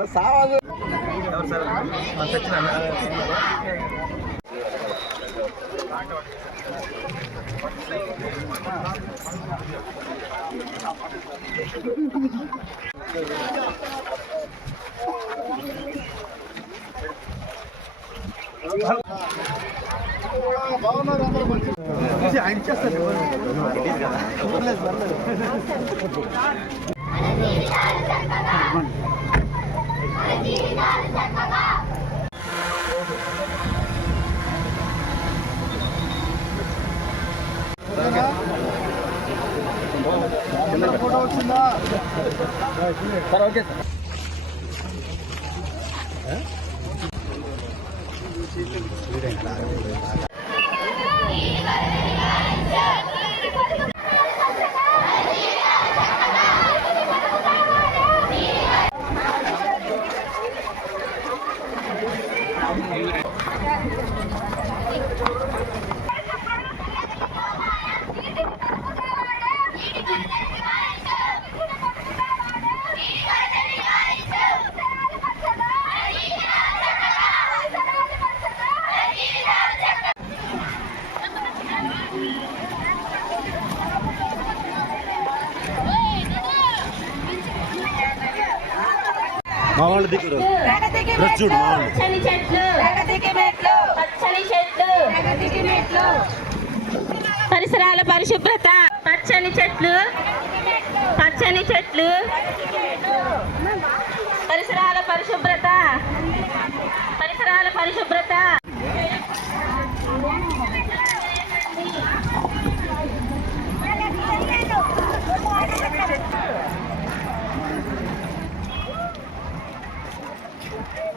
మా వాళ్ళ దగ్గర ప్రగతికి డ్రెస్ చెట్లు. ప్రగతికి మెట్లు. పరిసరాల పరిశుభ్రత. పచ్చని చెట్లు. పచ్చని చెట్లు. పరిసరాల పరిశుభ్రత. పరిసరాల పరిశుభ్రత.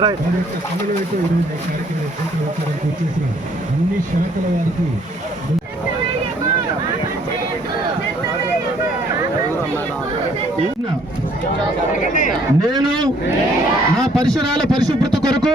రైట్ అన్ని శాఖల వారికి నేను నా పరిసరాల పరిశుభ్రత కొరకు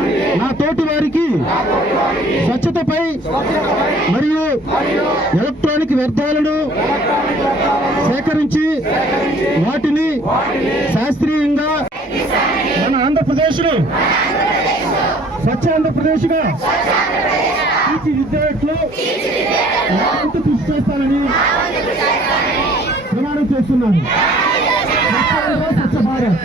నా తోటి వారికి స్వచ్ఛతపై మరియు ఎలక్ట్రానిక్ వ్యర్థాలను సేకరించి వాటిని శాస్త్రీయంగా మన ఆంధ్రప్రదేశ్ను స్వచ్ఛ ఆంధ్రప్రదేశ్గా తీర్చిదిద్దేట్లు నా వంతు కృషి చేస్తానని ప్రమాణం చేస్తున్నాను. స్వచ్ఛ స్వచ్ఛ భారత్.